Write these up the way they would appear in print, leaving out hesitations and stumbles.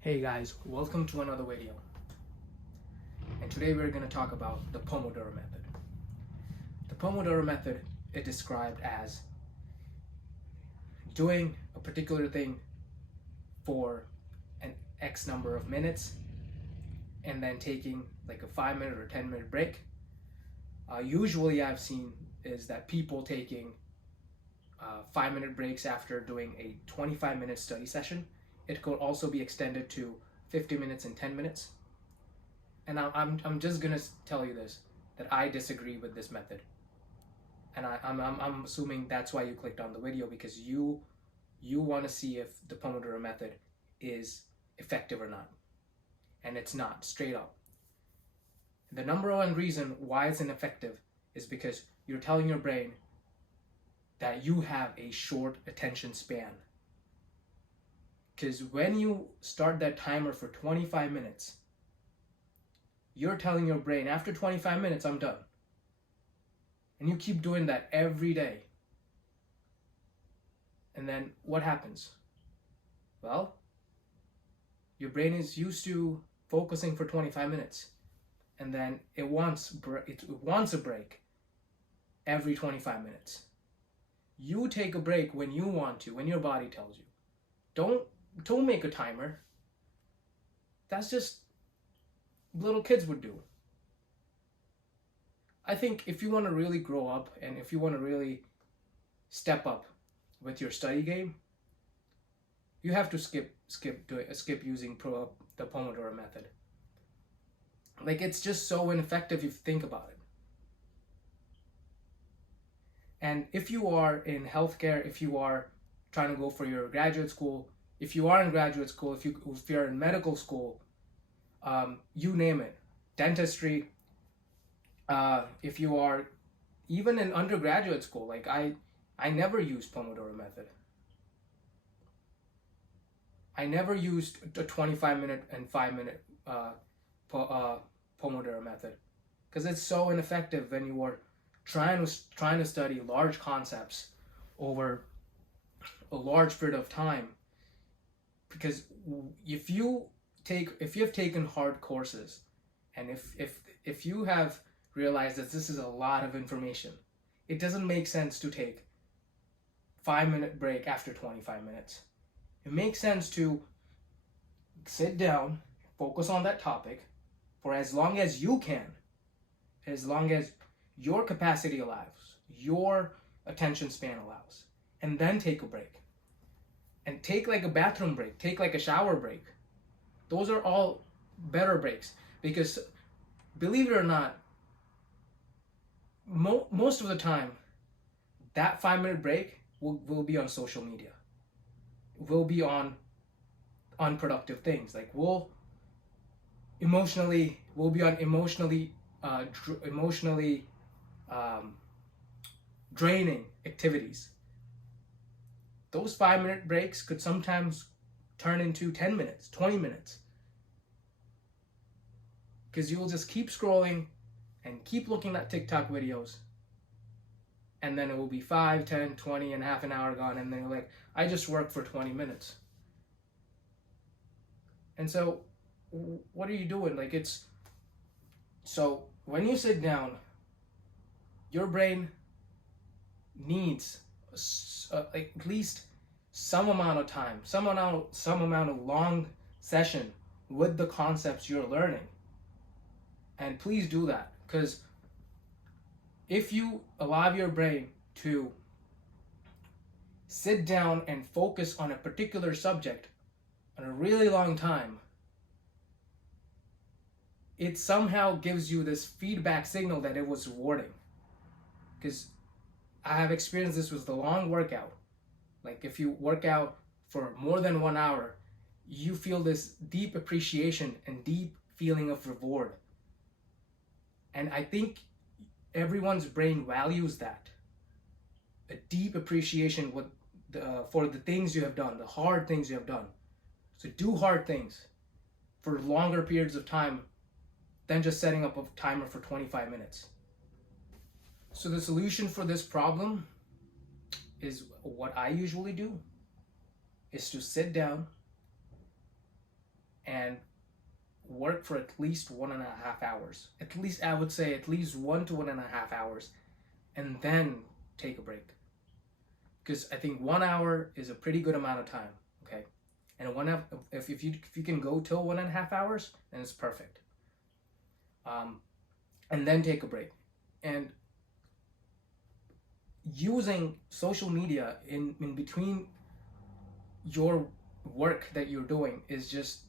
Hey guys, welcome to another video. And today we're going to talk about the Pomo-doro Method. The Pomo-doro Method is described as doing a particular thing for an X number of minutes and then taking like a 5-minute or 10-minute break. Usually I've seen is that people taking 5-minute breaks after doing a 25-minute study session. It could also be extended to 50 minutes and 10 minutes. And I'm just gonna tell you this, that I disagree with this method. And I'm assuming that's why you clicked on the video, because you want to see if the Pomo-doro method is effective or not. And it's not, straight up. The number one reason why it's ineffective is because you're telling your brain that you have a short attention span. Because when you start that timer for 25 minutes, you're telling your brain, after 25 minutes, I'm done. And you keep doing that every day. And then what happens? Well, your brain is used to focusing for 25 minutes. And then it wants a break every 25 minutes. You take a break when you want to, when your body tells you. Don't make a timer. That's just little kids would do. I think if you want to really grow up and if you want to really step up with your study game, you have to skip using the Pomo-doro method. Like, it's just so ineffective if you think about it. And if you are in healthcare, if you are trying to go for your graduate school, if you are in graduate school, if you're in medical school, you name it, dentistry, if you are even in undergraduate school, like I never used Pomo-doro method. I never used a 25-minute and 5-minute Pomo-doro method, because it's so ineffective when you are trying to study large concepts over a large period of time. Because if you have taken hard courses, and if you have realized that this is a lot of information, it doesn't make sense to take 5-minute break after 25 minutes. It makes sense to sit down, focus on that topic for as long as you can, as long as your capacity allows, your attention span allows, and then take a break. And take like a bathroom break, take like a shower break. Those are all better breaks, because believe it or not, most of the time, that 5-minute break will be on social media. Will be on unproductive things. Like we'll be on emotionally draining activities. Those 5-minute breaks could sometimes turn into 10 minutes, 20 minutes. Because you'll just keep scrolling and keep looking at TikTok videos. And then it will be 5, 10, 20, and half an hour gone. And then you're like, I just worked for 20 minutes. And so, what are you doing? So when you sit down, your brain needs at least some amount of time, some amount of long session with the concepts you're learning. And please do that, because if you allow your brain to sit down and focus on a particular subject on a really long time, it somehow gives you this feedback signal that it was rewarding. Because I have experienced this with the long workout. Like if you work out for more than 1 hour, you feel this deep appreciation and deep feeling of reward. And I think everyone's brain values that. A deep appreciation for the things you have done, the hard things you have done. So do hard things for longer periods of time than just setting up a timer for 25 minutes. So the solution for this problem is, what I usually do is to sit down, and work for at least 1.5 hours. At least, I would say, at least 1 to 1.5 hours, and then take a break. Because I think 1 hour is a pretty good amount of time. Okay, and if you can go till 1.5 hours, then it's perfect. And then take a break. And using social media in between your work that you're doing is just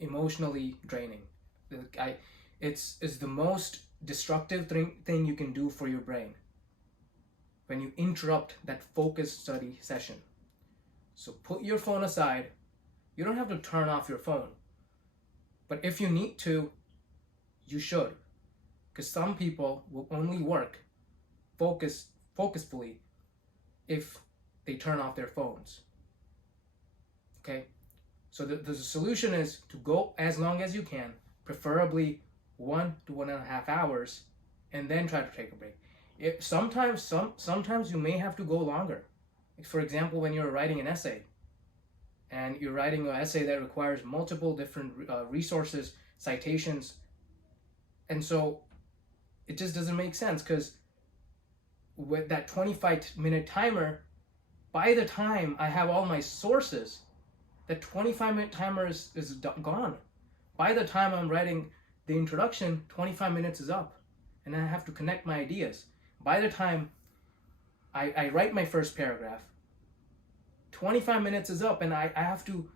emotionally draining. It's the most destructive thing you can do for your brain when you interrupt that focused study session. So put your phone aside. You don't have to turn off your phone, but if you need to, you should, because some people will only work focusfully if they turn off their phones. Okay, so the solution is to go as long as you can, preferably 1 to 1.5 hours, and then try to take a break. Sometimes you may have to go longer. For example, when you're writing an essay, and you're writing an essay that requires multiple different resources, citations, and so it just doesn't make sense, because with that 25-minute timer, by the time I have all my sources, that 25-minute timer is gone. By the time I'm writing the introduction, 25 minutes is up, and I have to connect my ideas. By the time I write my first paragraph, 25 minutes is up, and I have to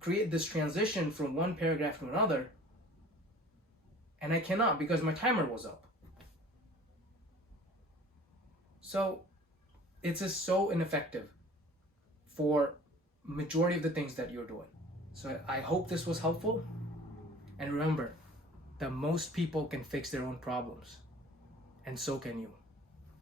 create this transition from one paragraph to another, and I cannot because my timer was up. So it's just so ineffective for majority of the things that you're doing. So I hope this was helpful, and remember that most people can fix their own problems, and so can you.